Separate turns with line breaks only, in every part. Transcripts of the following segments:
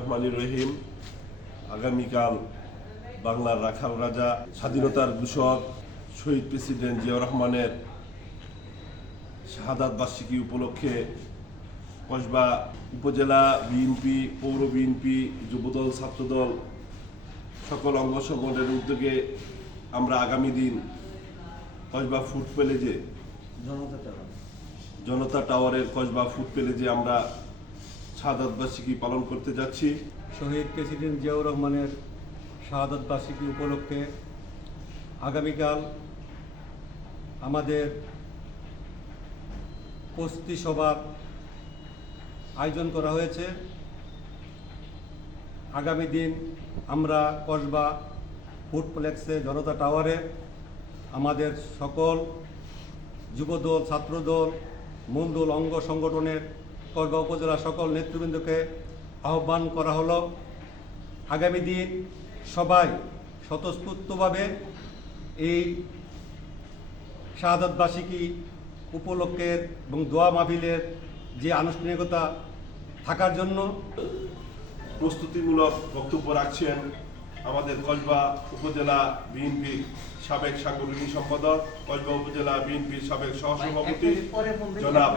রহমান রহিম। আগামীকাল বাংলার রাখাল রাজা স্বাধীনতার ঘোষক শহীদ প্রেসিডেন্ট জিয়াউর রহমানের শাহাদাত বার্ষিকী উপলক্ষে কসবা উপজেলা বিএনপি পৌর বিএনপি যুবদল ছাত্রদল সকল অঙ্গ সংগঠনের উদ্যোগে আমরা আগামী দিন কসবা ফুড প্যালেজে
জনতা টাকা
জনতা টাওয়ারের কসবা ফুড প্যালেজে আমরা বার্ষিকী পালন করতে যাচ্ছি।
শহীদ প্রেসিডেন্ট জিয়াউর রহমানের বার্ষিকী উপলক্ষে আগামীকাল আমাদের প্রস্তুতি সভার আয়োজন করা হয়েছে। আগামী দিন আমরা কসবা ফুডপ্লেক্সে জনতা টাওয়ারে আমাদের সকল যুবদল, ছাত্রদল মূলদল অঙ্গ সংগঠনের কসবা উপজেলা সকল নেতৃবৃন্দকে আহ্বান করা হলো। আগামী দিন সবাই স্বতঃস্ফূর্তভাবে এই শাহাদত বার্ষিকী উপলক্ষের এবং দোয়া মাহফিলের যে আনুষ্ঠানিকতা থাকার জন্য
প্রস্তুতিমূলক বক্তব্য রাখছেন আমাদের কসবা উপজেলা বিএনপি সাবেক সাংগঠনিক সম্পাদক কসবা উপজেলা বিএনপির সাবেক সহসভাপতি জনাব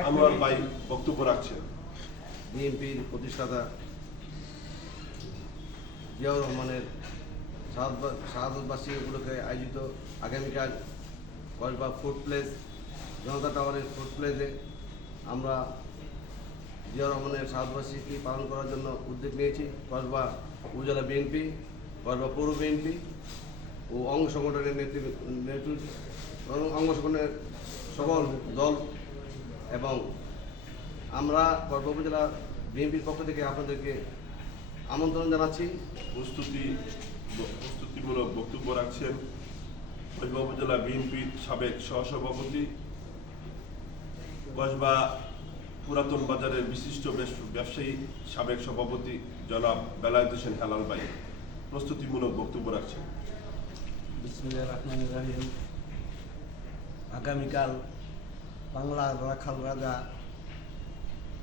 আনোয়ার ভাই বক্তব্য রাখছেন।
বিএনপির প্রতিষ্ঠাতা জিয়াউর রহমানের শাহাদ- শাহাদত বার্ষিকী উপলক্ষে আয়োজিত আগামীকাল কসবা ফুড প্লেস জনতা টাওয়ারের ফুড প্লেসে আমরা জিয়াউর রহমানের শাহাদ বার্ষিকী পালন করার জন্য উদ্যোগ নিয়েছি কসবা উপজেলা বিএনপি। কসবা পৌর বিএনপি ও অঙ্গ সংগঠনের নেতৃত্ব অঙ্গ সংগঠনের সকল দল এবং আমরা কসবা উপজেলা বিএনপির পক্ষ থেকে আপনাদেরকে আমন্ত্রণ জানাচ্ছি।
প্রস্তুতি প্রস্তুতিমূলক বক্তব্য রাখছেন কসবা উপজেলা বিএনপির সাবেক সহসভাপতি কসবা পুরাতন বাজারের বিশিষ্ট বেশ- ব্যবসায়ী সাবেক সভাপতি জনাব বেলায়েত হোসেন হেলাল ভাই। প্রস্তুতিমূলক বক্তব্য রাখছেন।
আগামীকাল বাংলার রাখাল রাজা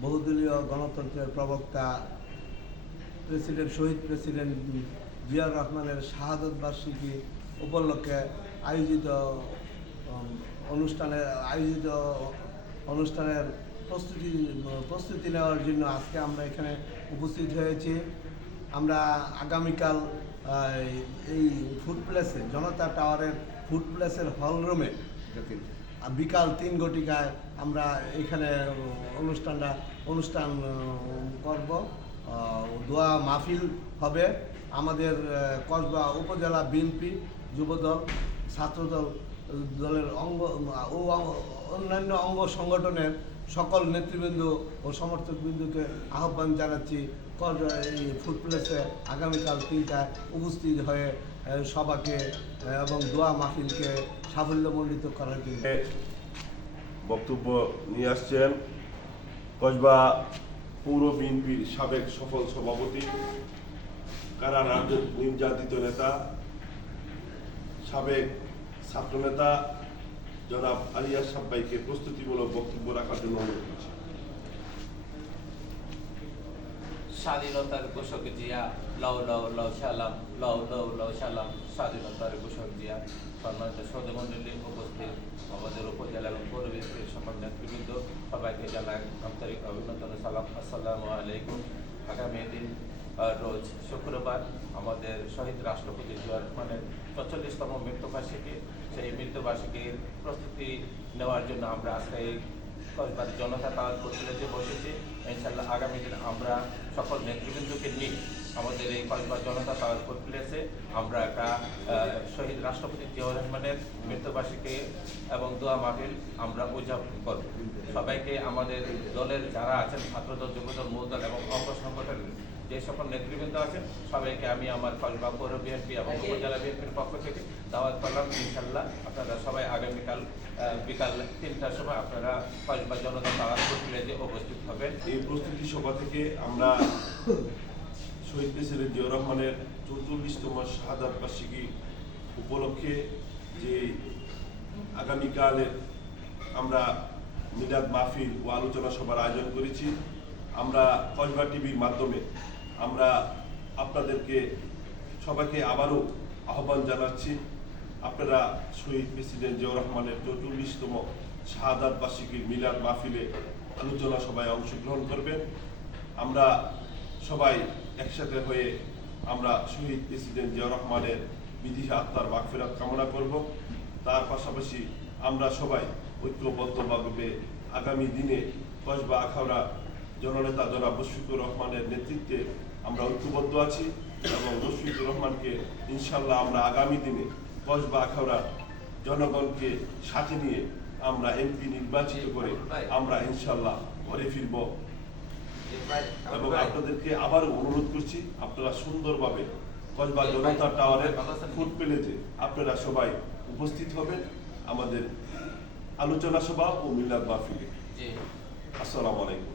বহুদলীয় গণতন্ত্রের প্রবক্তা প্রেসিডেন্ট শহীদ প্রেসিডেন্ট জিয়াউর রহমানের শাহাদত বার্ষিকী উপলক্ষে আয়োজিত উম, অনুষ্ঠানে আয়োজিত অনুষ্ঠানের প্রস্তুতি প্রস্তুতি নেওয়ার জন্য আজকে আমরা এখানে উপস্থিত হয়েছি। আমরা আগামীকাল এই ফুড প্লেসে, জনতা টাওয়ারের ফুড প্লেসের হল রুমে আর বিকাল তিন ঘটিকায় আমরা এখানে অনুষ্ঠানটা, অনুষ্ঠান করব। দোয়া মাহফিল হবে। আমাদের কসবা উপজেলা বিএনপি যুবদল, ছাত্রদল, দলের অঙ্গ, ও অন্যান্য অঙ্গ সংগঠনের সকল নেতৃবৃন্দ ও সমর্থকবৃন্দকে আহ্বান জানাচ্ছি। আগামীকাল তিনটায় উপস্থিত হয়ে সবাকে এবং দোয়া মাহফিলকে সাফল্যমণ্ডিত করার জন্য।
বক্তব্য নিয়ে আসছেন কসবা পৌর বিএনপির সাবেক সফল সভাপতি কারা নির্যাতিত নেতা, সাবেক ছাত্রনেতা জনাব আলিয়া সাব্বাইকে প্রস্তুতিমূলক বক্তব্য রাখার জন্য অনুরোধ করছি।
স্বাধীনতার ঘোষক জিয়া। লও লও লও, সালাম, লও লও লও, সালাম, স্বাধীনতার ঘোষক জিয়া। সম্মানিত সৌধমণ্ডলী উপস্থিত আমাদের উপজেলা এবং পৌরবিদ্যুতের সকল নেতৃবৃন্দ, সবাইকে জানাই আন্তরিক অভিনন্দন, সালাম, আসসালামু আলাইকুম। আগামী দিন রোজ শুক্রবার আমাদের শহীদ রাষ্ট্রপতি জিয়া রহমানের চল্লিশতম মৃত্যুবার্ষিকী। সেই মৃত্যুবার্ষিকীর প্রস্তুতি নেওয়ার জন্য আমরা আজকে এই জনতা পাওয়ার কলেজে বসেছি। ইনশাল্লাহ আগামী দিন আমরা সকল নেতৃবৃন্দকে নিয়ে আমাদের এই কয়েকবার জনতা পাওয়ার প্লেসে আমরা একটা শহীদ রাষ্ট্রপতি জিয়াউর রহমানের মৃত্যুবার্ষিকী এবং দোয়া মাহফিল আমরা উদযাপন করব। সবাইকে আমাদের দলের যারা আছেন, ছাত্রদল, যুবদল মূলদল এবং অঙ্গ সংগঠনের যে সকল নেতৃবৃন্দ আছেন সবাইকে আমি আমার পৌর বিএনপি এবং উপজেলা বিএনপির পক্ষ থেকে দাওয়াত করলাম ইনশাল্লাহ আপনারা সবাই আগামীকাল বিকাল তিনটার সময় আপনারা কসবা জনতা টাওয়ার প্লেসে উপস্থিত হবেন।
এই প্রস্তুতি সভা থেকে আমরা শহীদ প্রেসিডেন্ট জিয়াউর রহমানের চৌচল্লিশতম শাহাদাত বার্ষিকী উপলক্ষে যে আগামীকালের আমরা মিলাদ মাহফিল ও আলোচনা সভার আয়োজন করেছি আমরা কসবা টিভির মাধ্যমে আমরা আপনাদেরকে সবাইকে আবারও আহ্বান জানাচ্ছি। আপনারা শহীদ প্রেসিডেন্ট জিয়াউর রহমানের চৌচল্লিশতম শাহাদাত বার্ষিকীর মিলাদ মাহফিলে আলোচনা সভায় অংশগ্রহণ করবেন। আমরা সবাই একসাথে হয়ে আমরা শহীদ প্রেসিডেন্ট জিয়াউর রহমানের বিধি আত্মার মাগফিরাত কামনা করব। তার পাশাপাশি আমরা সবাই ঐক্যবদ্ধভাবে আগামী দিনে কসবা আখাউড়া জননেতা জনাব মুশফিকুর রহমানের নেতৃত্বে আমরা ঐক্যবদ্ধ আছি এবং মুশফিকুর রহমানকে ইনশাল্লাহ আমরা আগামী দিনে কসবা আখাউড়া জনগণকে সাথে নিয়ে আমরা এমপি নির্বাচিত করে আমরা ইনশাল্লাহ ঘরে ফিরব। এবং আপনাদেরকে আবারও অনুরোধ করছি আপনারা সুন্দরভাবে কসবা জনতা টাওয়ারের ফুড প্লেতে আপনারা সবাই উপস্থিত হবেন। আমাদের আলোচনা সভা ও মিলাদ মাহফিলে।
জি।
আসসালামু আলাইকুম।